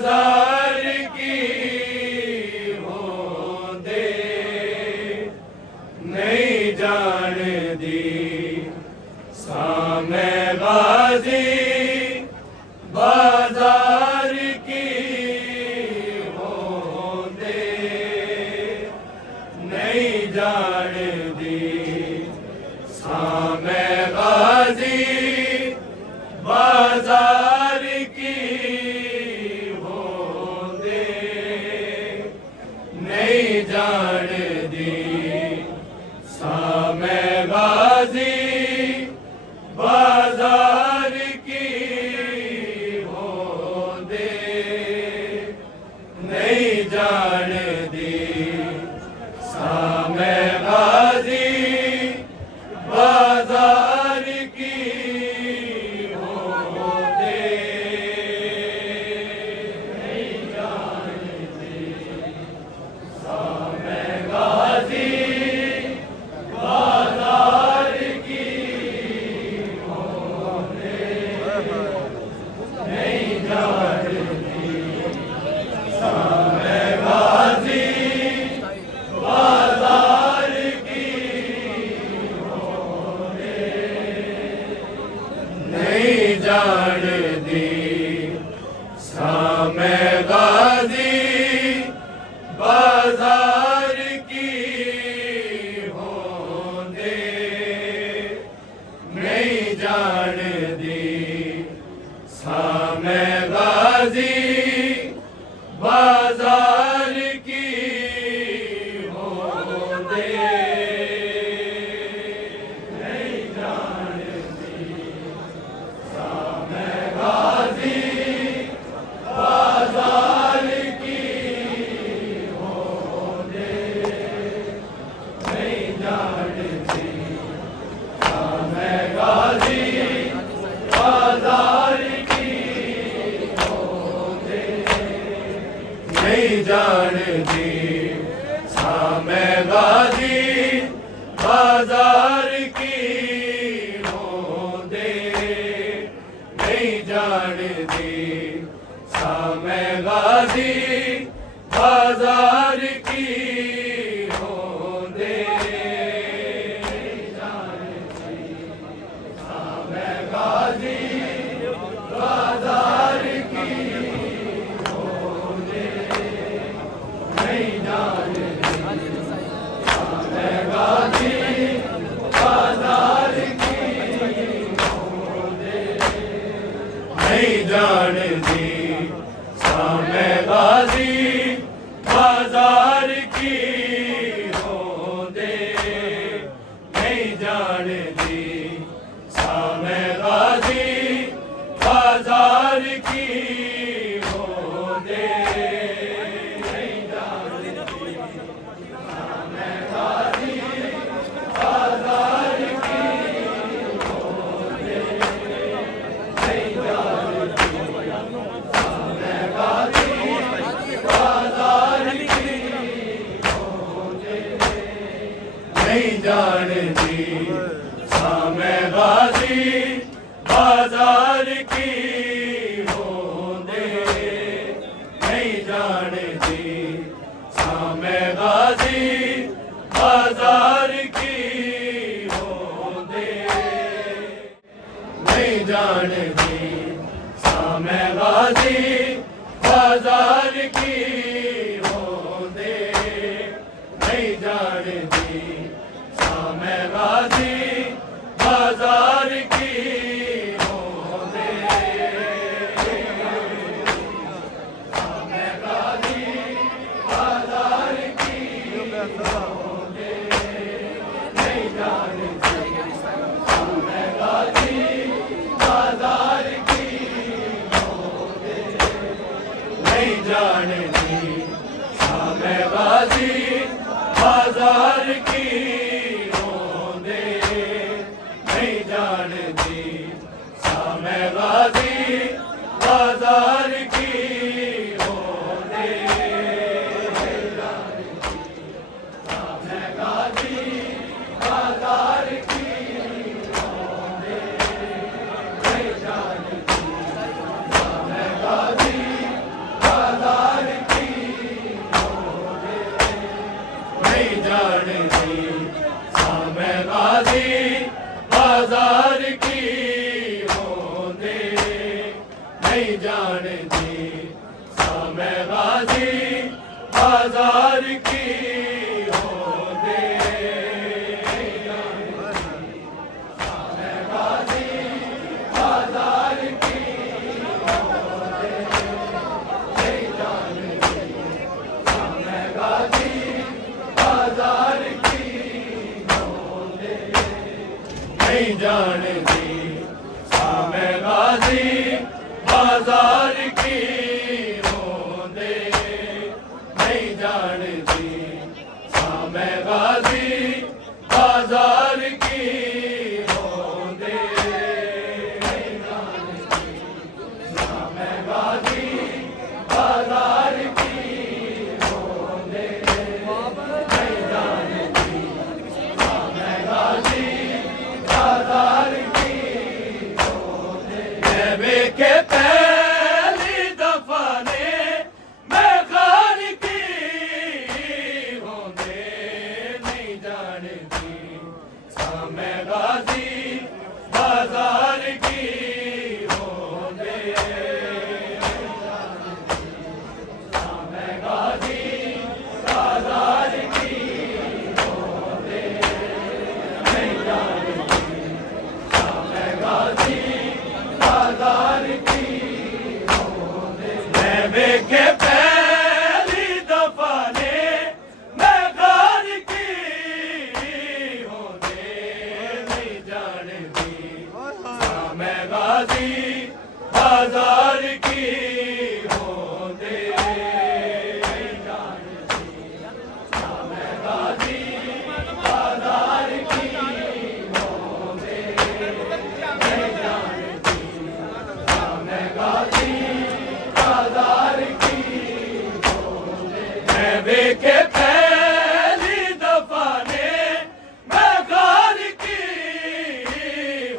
बाजार की होंदे नहीं जान दी सामे गाजी बाजार की होंदे नहीं जान दी सामे गाजी बाजार की होंदे नहीं जान दी सामे गाजी बाजार की होंदे नहीं जान दी सामे गाजी बाजार की जान दी सामे गाजी बाजार की होंदे नहीं जान दी सामे गाजी बाजार की होंदे नहीं जान दी सामे गाजी बाजार की होंदे नहीं जान दी सामे गाजी बाजार की होंदे नहीं जान दी सामे गाजी बाजार की होंदे नहीं जान दी सामे गाजी बाजार की होंदे नहीं जान दी सामे गाजी बाजार की होंदे नहीं जान दी सामे गाजी बाजार की नहीं जान दी सामे गाजी बाजार की होंदे नहीं जान दी सामे गाजी बाजार की होंदे नहीं जान दी सामे गाजी बाजार की होंदे नहीं जान नहीं जान दी सामे गाजी बाजार की होंदे नहीं जान दी सामे गाजी बाजार की होंदे नहीं जान दी सामे गाजी बाजार की होंदे नहीं जान दी सामे गाजी बाजार की होंदे सामे गाजी बाजार की होंदे नहीं जान दी सामे गाजी बाजार की होंदे नहीं जान दी सामे गाजी बाजार की होंदे नहीं जान दी सामे गाजी बाजार की होंदे नहीं जान दी सामे गाजी बाजार की होंदे नहीं जान दी सामे गाजी जानती सामे गाजी बाजार की होंदे सामे गाजी बाजार की होंदे नहीं जानती सामे गाजी बाजार की होंदे नहीं जानती सामे गाजी बाजार की होंदे नहीं जानती सामे गाजी बाजार की होंदे नहीं जानती सामे गाजी बाजार की होंदे नहीं जानती सामे गाजी बाजार की होंदे के पहली दफा ने मैं घर की होंदे नहीं जानती सामे गाजी बाजार की होंदे सामे गाजी बाजार की होंदे नहीं जानती सामे गाजी बाजार की के पहली दफा ने मैं घर की होंदे नहीं जानती सामे गाजी बाजार की होंदे नहीं जानती सामे गाजी बाजार की होंदे नहीं जानती सामे गाजी बाजार की होंदे के पहली दफा ने मैं घर की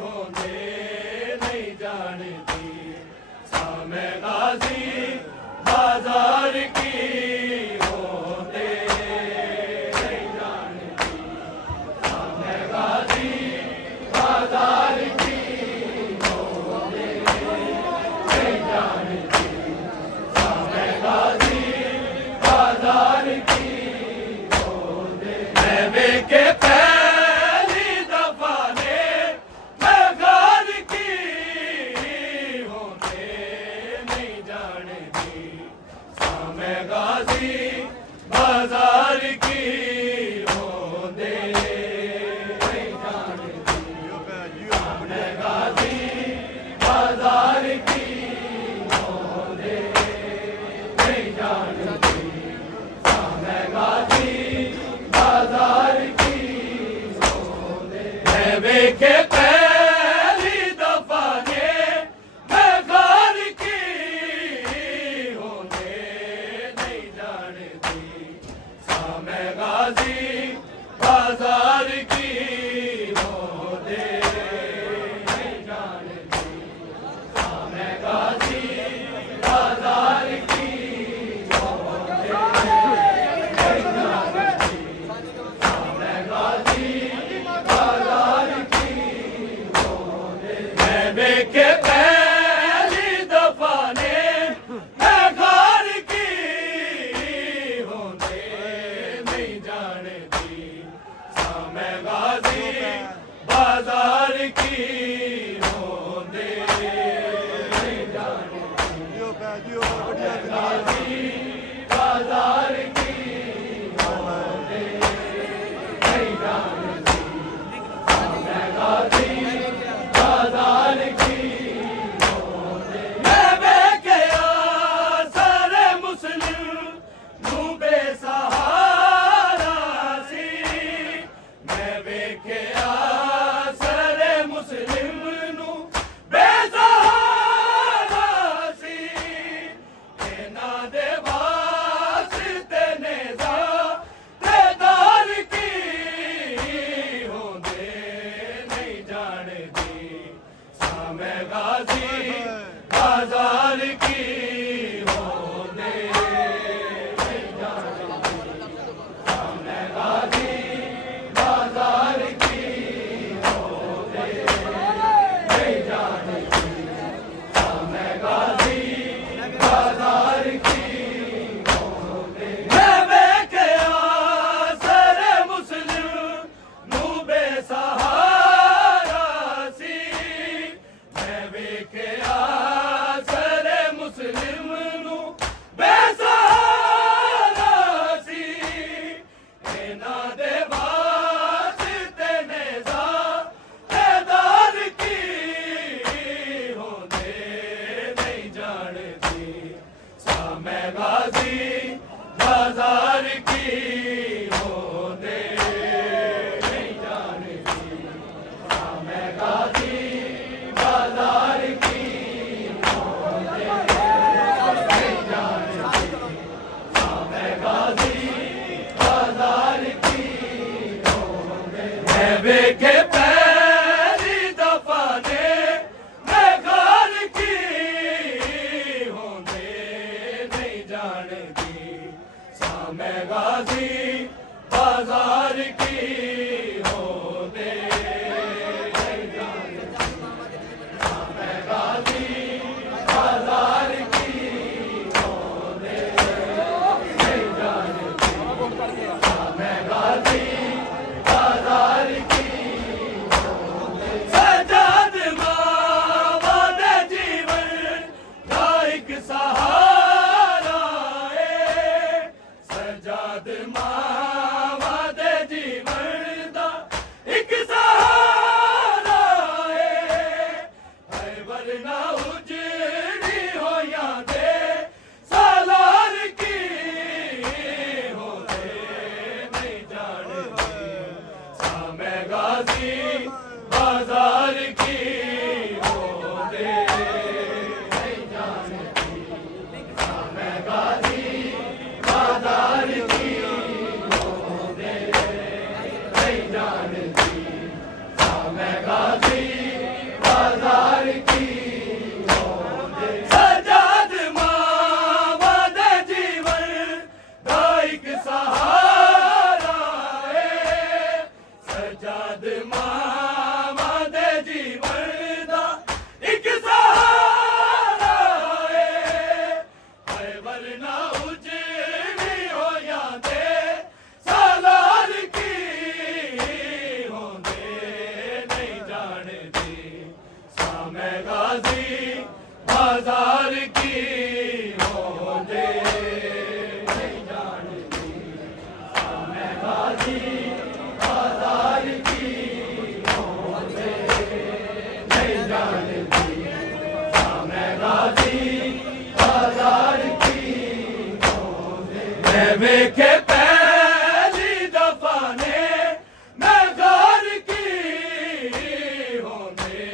होंदे नहीं जानती सामे गाजी बाजार की होंदे नहीं जानती सामे गाजी बाजार की होंदे नहीं जानती सामे गाजी बाजार की होंदे के पहली दफा ने मैं घर की होंदे नहीं जानती सामे गाजी बाजार की होंदे नहीं जानती सामे गाजी बाजार की होंदे नहीं जानती सामे गाजी बाजार की होंदे के पहली दफा ने मैं घर की होंदे नहीं जानती सामे गाजी बाजार की होंदे नहीं जानती सामे गाजी बाजार की होंदे नहीं जानती सामे गाजी बाजार की होंदे के पहली दफा ने मैं घर की होंदे नहीं जानती सामे गाजी बाजार की होंदे नहीं जानती सामे गाजी बाजार की होंदे नहीं जानती सामे गाजी बाजार की होंदे मैं गया सारे मुस्लिम नू बेसहारा सी मैं वेख्या सारे मुस्लिम नू बेसहारा सी इन्हां दे वास्ते नेज़ादार की होंदे नहीं जानती सामे गाजी बाजार की होंदे नहीं जानती सामे गाजी बाजार की होंदे नहीं जानती सामे गाजी सामे गाजी बाजार की होंदे नहीं जानदी सामे गाजी बाजार की होंदे नहीं जानदी सामे गाजी बाजार की होंदे मैं वेखे पहली दफा ने मैं घर की होंदे नहीं जानदी सामे गाजी बाजार की होंदे नहीं जानदी सामे गाजी बाजार की होंदे नहीं जानदी सामे गाजी बाजार की सजाद मावा दे जीवन दा एक सहारा है सजाद मावा दे जीवन दा एक सहारा है वरना उजड़ी होया दे सालार की होंदे नहीं जानदी सामे गाजी बाजार की होंदे नहीं जानदी सामे गाजी बाजार की होंदे नहीं जानदी सामे गाजी बाजार की होंदे सजाद मावा दे जीवन दा एक सहारा है सजाद मावा दे जीवन दा एक सहारा है वरना उजड़ी होया दे सालार की होंदे नहीं जानदी सामे गाजी बाजार की होंदे नहीं जानदी सामे गाजी बाजार की होंदे नहीं जानदी सामे गाजी बाजार की होंदे मैं वेखे पहली दफा ने मैं घर की होंदे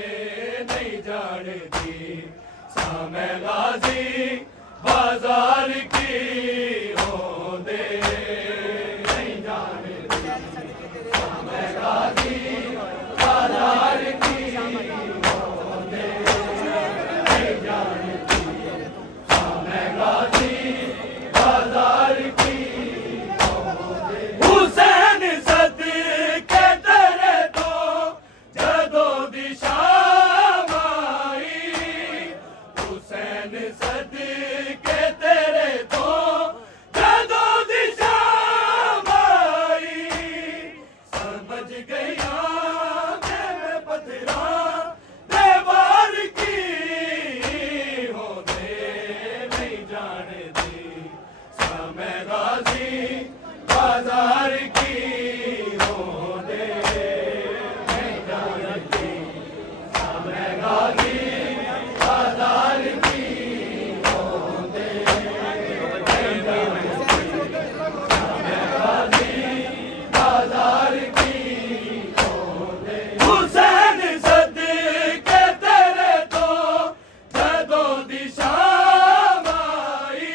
नहीं जानदी सामे गाजी बाजार की होंदे नहीं जानदी सामे गाजी बाजार की होंदे नहीं जानदी सामे गाजी बाजार की होंदे हुसैन सदके तेरे तो जदों दी शाम आई हुसैन सदके तेरे तो जदों दी शाम आई समझ गया मैं पत्थरा दीवार की होंदे नहीं जानदी सामे गाजी बाजार की होंदे नहीं जानदी सामे गाजी बाजार की होंदे नहीं जानदी सामे गाजी बाजार की होंदे हुसैन सदके तेरे तो जदों दी शाम आई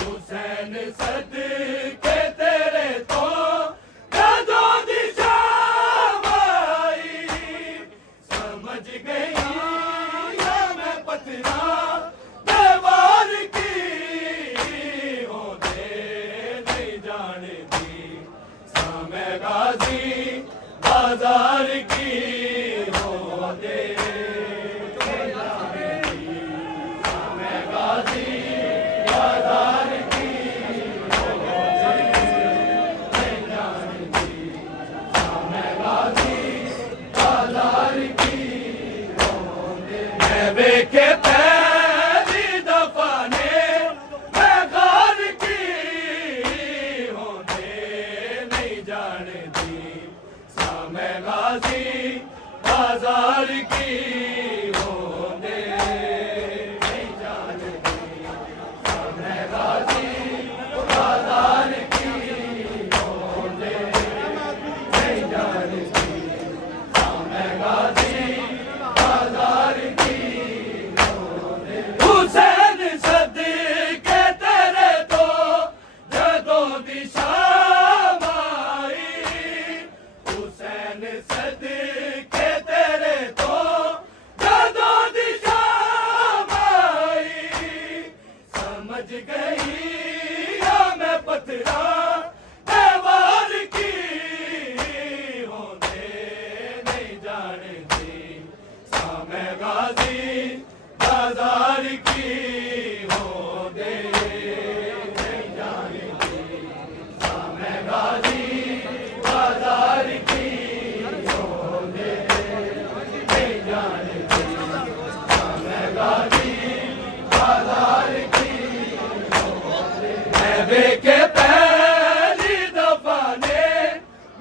हुसैन सदके तेरे तो जदों दी शाम आई समझ गया मैं पत्थरा दीवार की होंदे नहीं जानदी सामे गाजी बाजार की होंदे नहीं जानदी सामे गाजी बाजार की होंदे नहीं जानदी सामे गाजी बाजार की होंदे मैं वेखे पहली दफा ने मैं घर की होंदे नहीं जानदी सामे गाजी बज गई या मैं पत्थरा दीवार की होंदे नहीं जानती सामे गाजी बाजार की होंदे नहीं जानती सामे गाजी बाजार की होंदे नहीं जानती सामे गाजी बाजार की होंदे के पहली दफा ने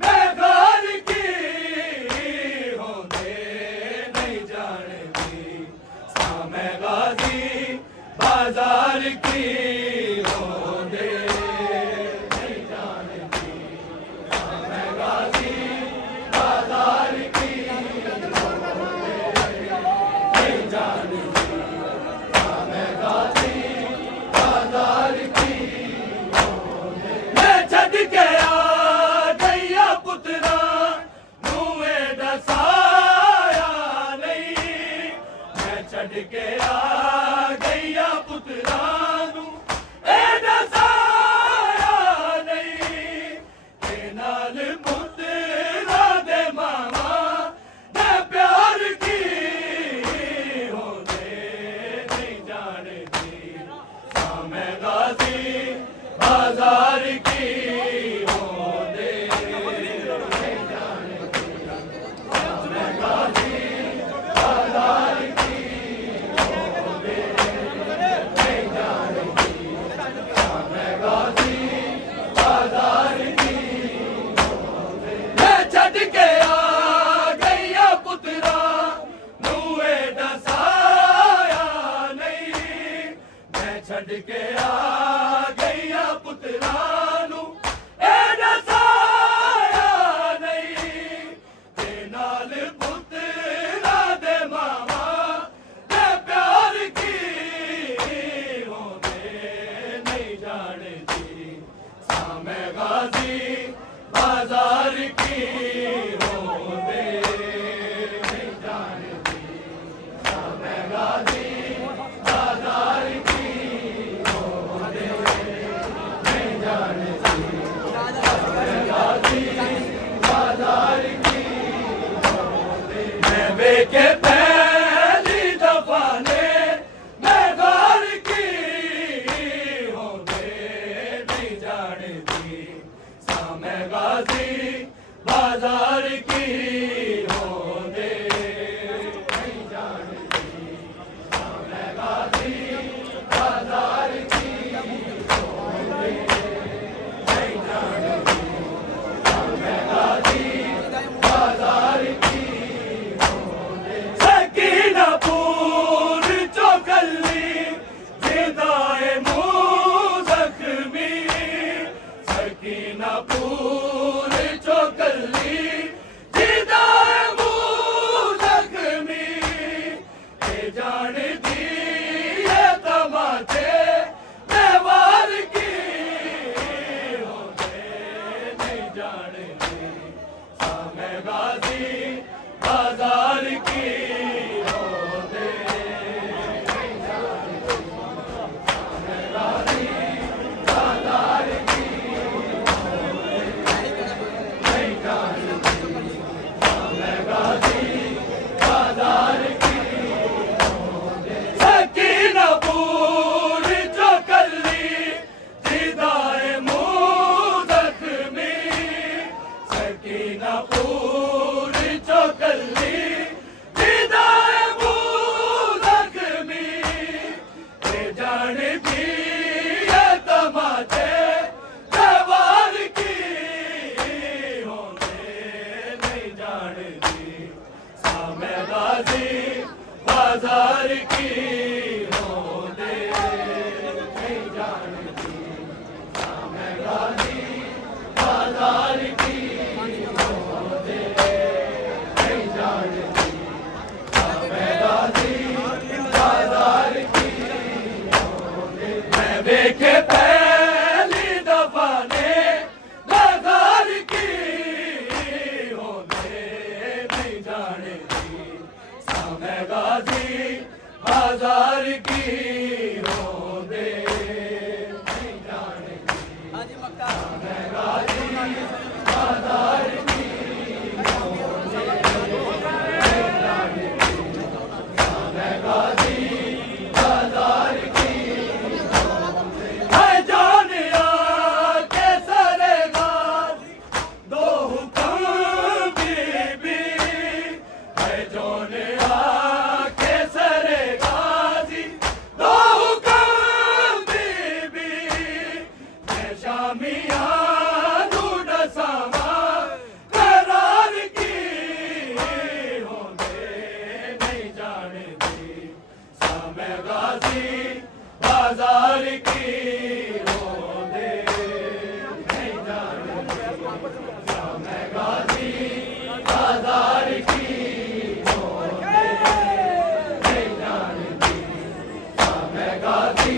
मैं घर की होंदे नहीं जानती सामे गाजी बाजार की होंदे नहीं जानती सामे गाजी बाजार की होंदे नहीं जानती सामे गाजी बाजार की मैं छड़ के आ गईया पुत्रा नूए दसाया नहीं मैं छड़ के आ गईया पुत्रा नू ए दसाया नहीं के नाल पुत्रा दे मामा दे प्यार की होंदे नहीं जानती सामे गाजी बाजार की होंदे नहीं जानती सामे गाजी बाजार की होंदे नहीं जानती सामे गाजी बाजार की मैं छड़ के आ गईया पुत्रा नूए दसाया नहीं मैं छड़ के आ गईया पुत्रा नू ए दसाया नहीं ते नाल पुत्रा दे मामा दे प्यार की होंदे नहीं जानती सामे गाजी बाजार की होंदे नहीं जानती सामे गाजी बाजार की होंदे नहीं जानती सामे गाजी बाजार की होंदे मैं बेके पहली दफा ने मैं घर की होंदे नहीं जानती सामे गाजी बाजार की होंदे नहीं जानती सामे गाजी बाजार की होंदे नहीं जानती सामे गाजी बाजार की होंदे सकीनापुर चौकली जिदाए मुँह जख्मी सकीनापुर चौकली जिदाए मुँह जख्मी ए जानती ये तमाचे दीवार की होंदे नहीं जानती सामे गाजी बाजार की होंदे नहीं जानती सामे गाजी बाजार की नहीं जानती सामे गाजी बाजार की सकीनापुर चौकली जिदाए मुँह जख्मी सकीनापुर चौकली जिदाए मुँह जख्मी ए जानती ये तमाचे दीवार की होंदे नहीं जानती सामे गाजी बाजार की होंदे नहीं जानती सामे गाजी बाजार की होंदे नहीं जानती सामे गाजी बाजार की होंदे मैं बेके पहली दफा ने मैं घर की होंदे नहीं जानती सामे गाजी बाजार की होंदे बाजार की रोंदे नहीं जाने मैं गाजी बाजार की रोंदे नहीं जाने मैं गाजी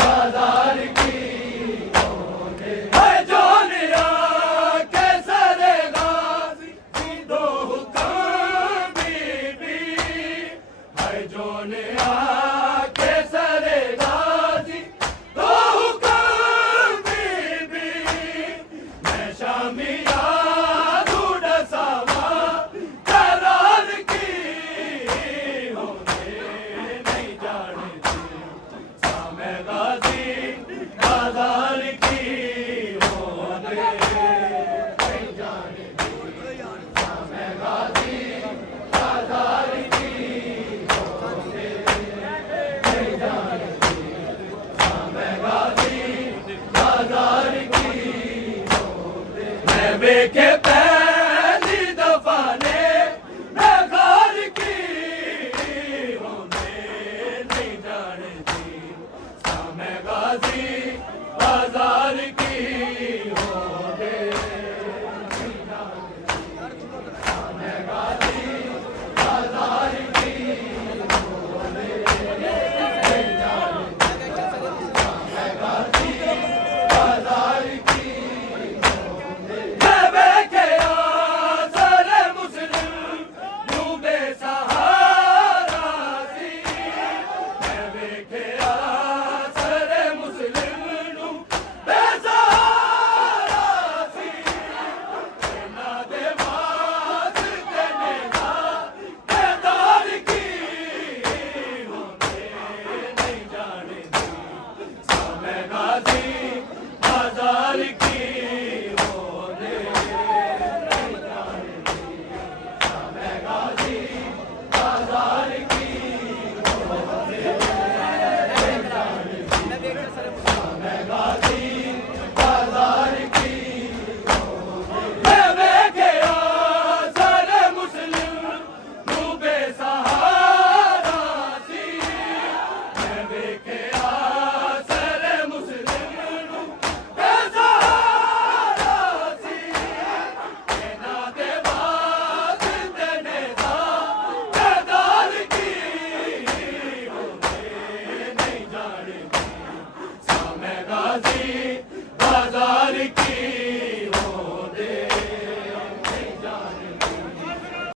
बाजार की रोंदे है जोनिया के सरे गाजी दो हुक्म बीबी है जोनिया के पहली दफा ने मैं घर की होने नहीं जाने दी मैं गाजी बाजार की होने मैं गाजी बाजार की होने नहीं जाने मैं गाजी बाजार की मैं